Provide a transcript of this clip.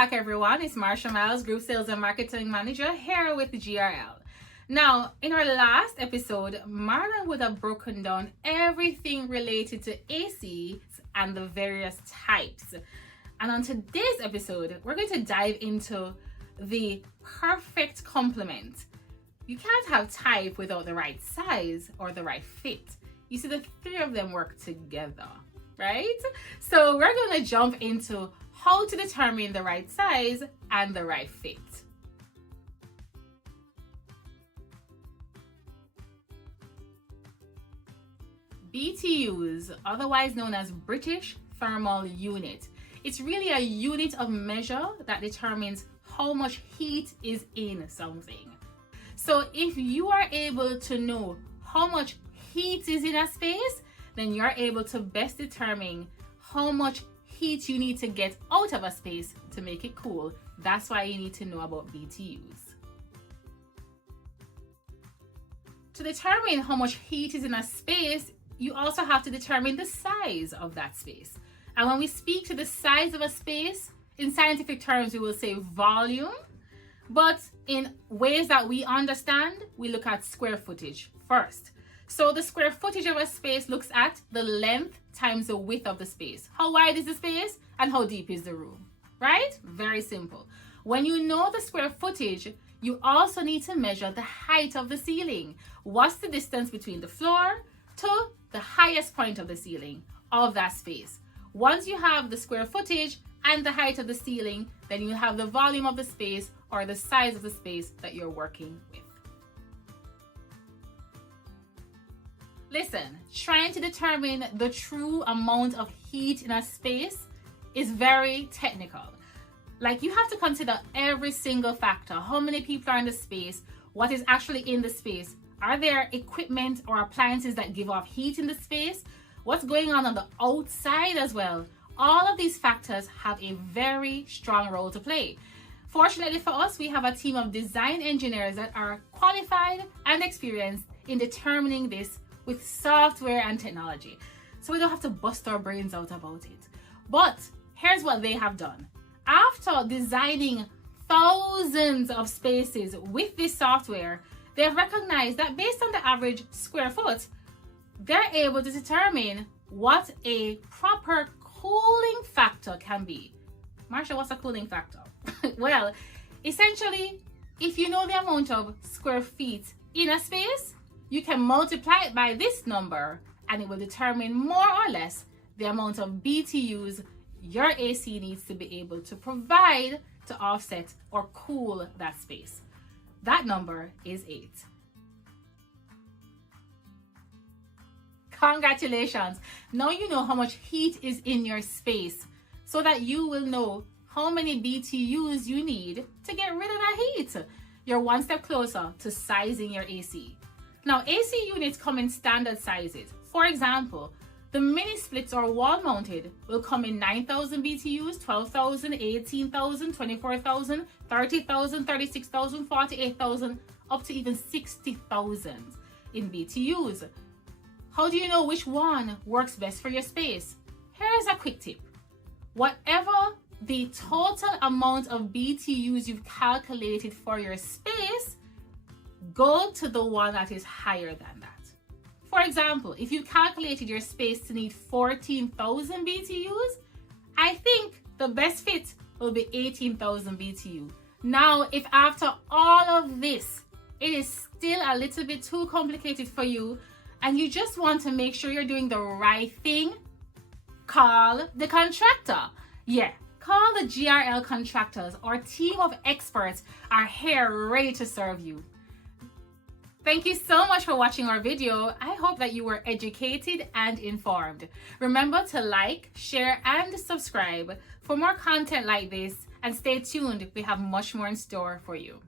back, everyone. It's Marsha Miles, Group Sales and Marketing Manager here with the GRL. Now, in our last episode, Marlon would have broken down everything related to ACs and the various types. And on today's episode, we're going to dive into the perfect complement. You can't have type without the right size or the right fit. You see, the three of them work together, right? So we're going to jump into how to determine the right size and the right fit. BTUs, otherwise known as British Thermal Unit. It's really a unit of measure that determines how much heat is in something. So if you are able to know how much heat is in a space, then you're able to best determine how much heat you need to get out of a space to make it cool. That's why you need to know about BTUs. To determine how much heat is in a space, you also have to determine the size of that space. And when we speak to the size of a space, in scientific terms, we will say volume. But in ways that we understand, we look at square footage first. So the square footage of a space looks at the length times the width of the space. How wide is the space and how deep is the room, right? Very simple. When you know the square footage, you also need to measure the height of the ceiling. What's the distance between the floor to the highest point of the ceiling of that space? Once you have the square footage and the height of the ceiling, then you have the volume of the space or the size of the space that you're working with. Listen, trying to determine the true amount of heat in a space is very technical. Like, you have to consider every single factor. How many people are in the space? What is actually in the space? Are there equipment or appliances that give off heat in the space? What's going on the outside as well? All of these factors have a very strong role to play. Fortunately for us, we have a team of design engineers that are qualified and experienced in determining this with software and technology. So we don't have to bust our brains out about it. But here's what they have done. After designing thousands of spaces with this software, they've recognized that based on the average square foot, they're able to determine what a proper cooling factor can be. Marsha, what's a cooling factor? Well, essentially, if you know the amount of square feet in a space, you can multiply it by this number and it will determine more or less the amount of BTUs your AC needs to be able to provide to offset or cool that space. That number is 8. Congratulations! Now you know how much heat is in your space so that you will know how many BTUs you need to get rid of that heat. You're one step closer to sizing your AC. Now, AC units come in standard sizes. For example, the mini splits or wall mounted will come in 9,000 BTUs, 12,000, 18,000, 24,000, 30,000, 36,000, 48,000, up to even 60,000 in BTUs. How do you know which one works best for your space? Here's a quick tip. Whatever the total amount of BTUs you've calculated for your space, go to the one that is higher than that. For example, if you calculated your space to need 14,000 BTUs, I think the best fit will be 18,000 BTU. Now, if after all of this, it is still a little bit too complicated for you and you just want to make sure you're doing the right thing, call the contractor. Yeah, call the GRL contractors. Our team of experts are here ready to serve you. Thank you so much for watching our video. I hope that you were educated and informed. Remember to like, share, and subscribe for more content like this, and stay tuned. We have much more in store for you.